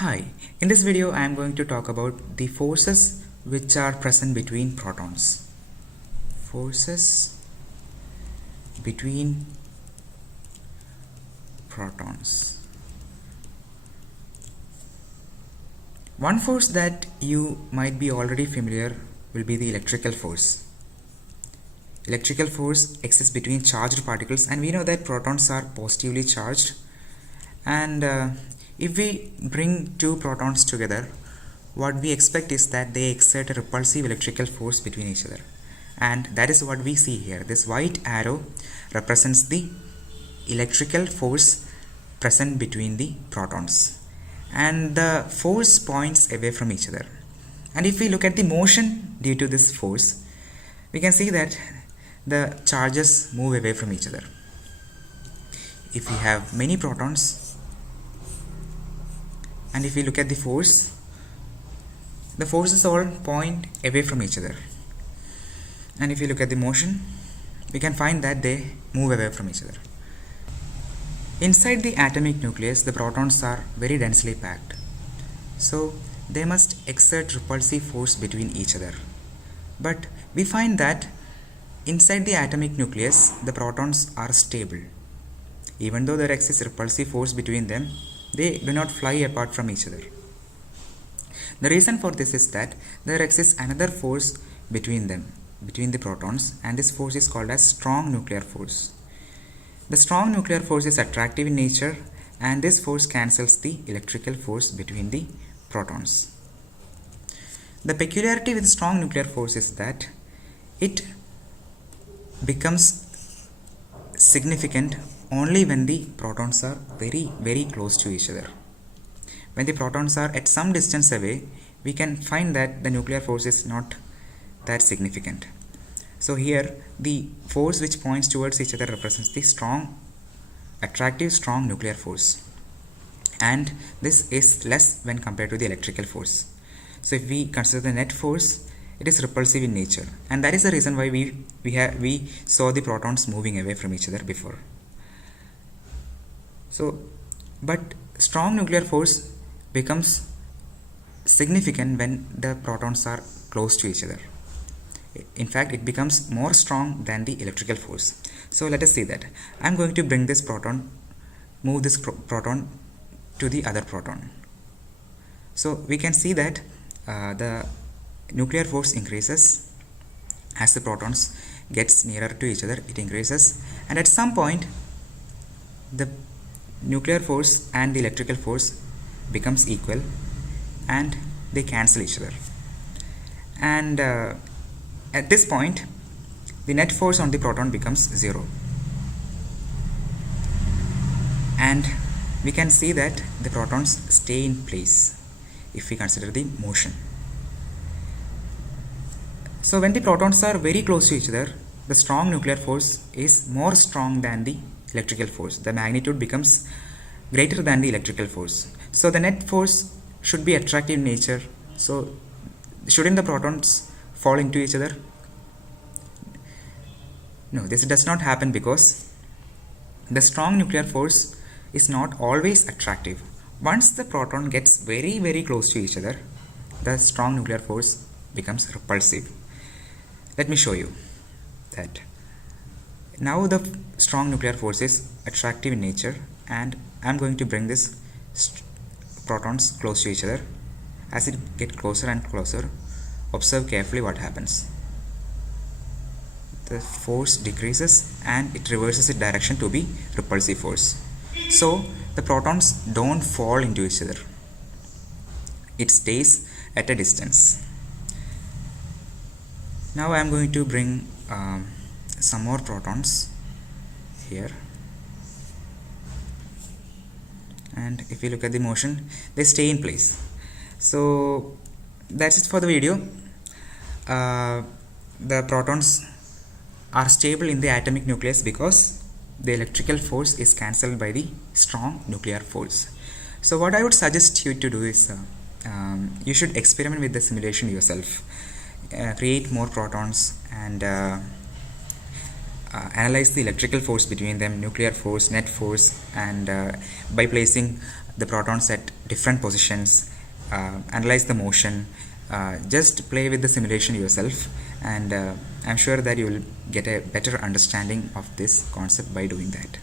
Hi, in this video I am going to talk about the forces which are present between protons. Forces between protons. One force that you might be already familiar will be the electrical force. Electrical force exists between charged particles, and we know that protons are positively charged, and if we bring two protons together, what we expect is that they exert a repulsive electrical force between each other, and that is what we see here. This white arrow represents the electrical force present between the protons, and the force points away from each other. And if we look at the motion due to this force, we can see that the charges move away from each other. If we have many protons, and if we look at the forces all point away from each other, and if we look at the motion, we can find that they move away from each other. Inside the atomic nucleus, the protons are very densely packed, so they must exert repulsive force between each other. But we find that inside the atomic nucleus, the protons are stable. Even though there exists repulsive force between them, they do not fly apart from each other. The reason for this is that there exists another force between them, between the protons, and this force is called as strong nuclear force. The strong nuclear force is attractive in nature, and this force cancels the electrical force between the protons. The peculiarity with strong nuclear force is that it becomes significant only when the protons are very close to each other. When the protons are at some distance away, we can find that the nuclear force is not that significant. So here the force which points towards each other represents the attractive strong nuclear force, and this is less when compared to the electrical force. So if we consider the net force, it is repulsive in nature, and that is the reason why we saw the protons moving away from each other before. But strong nuclear force becomes significant when the protons are close to each other. In fact, it becomes more strong than the electrical force. So let us see that. I am going to bring this proton, move this proton to the other proton. So we can see that the nuclear force increases as the protons gets nearer to each other. It increases, and at some point the nuclear force and the electrical force becomes equal, and they cancel each other. And at this point, the net force on the proton becomes 0, and we can see that the protons stay in place if we consider the motion. So when the protons are very close to each other, the strong nuclear force is more strong than the electrical force. The magnitude becomes greater than the electrical force. So the net force should be attractive in nature. So shouldn't the protons fall into each other? No, this does not happen, because the strong nuclear force is not always attractive. Once the proton gets very close to each other, the strong nuclear force becomes repulsive. Let me show you that. Now the strong nuclear force is attractive in nature, and I am going to bring this protons close to each other. As it gets closer and closer, observe carefully what happens. The force decreases and it reverses its direction to be repulsive force. So the protons don't fall into each other. It stays at a distance. Now I am going to bring some more protons here, and if you look at the motion, they stay in place. So that's it for the video. The protons are stable in the atomic nucleus because the electrical force is cancelled by the strong nuclear force. So what I would suggest you to do is you should experiment with the simulation yourself. Create more protons and analyze the electrical force between them, nuclear force, net force, and by placing the protons at different positions, analyze the motion. Just play with the simulation yourself, and I'm sure that you will get a better understanding of this concept by doing that.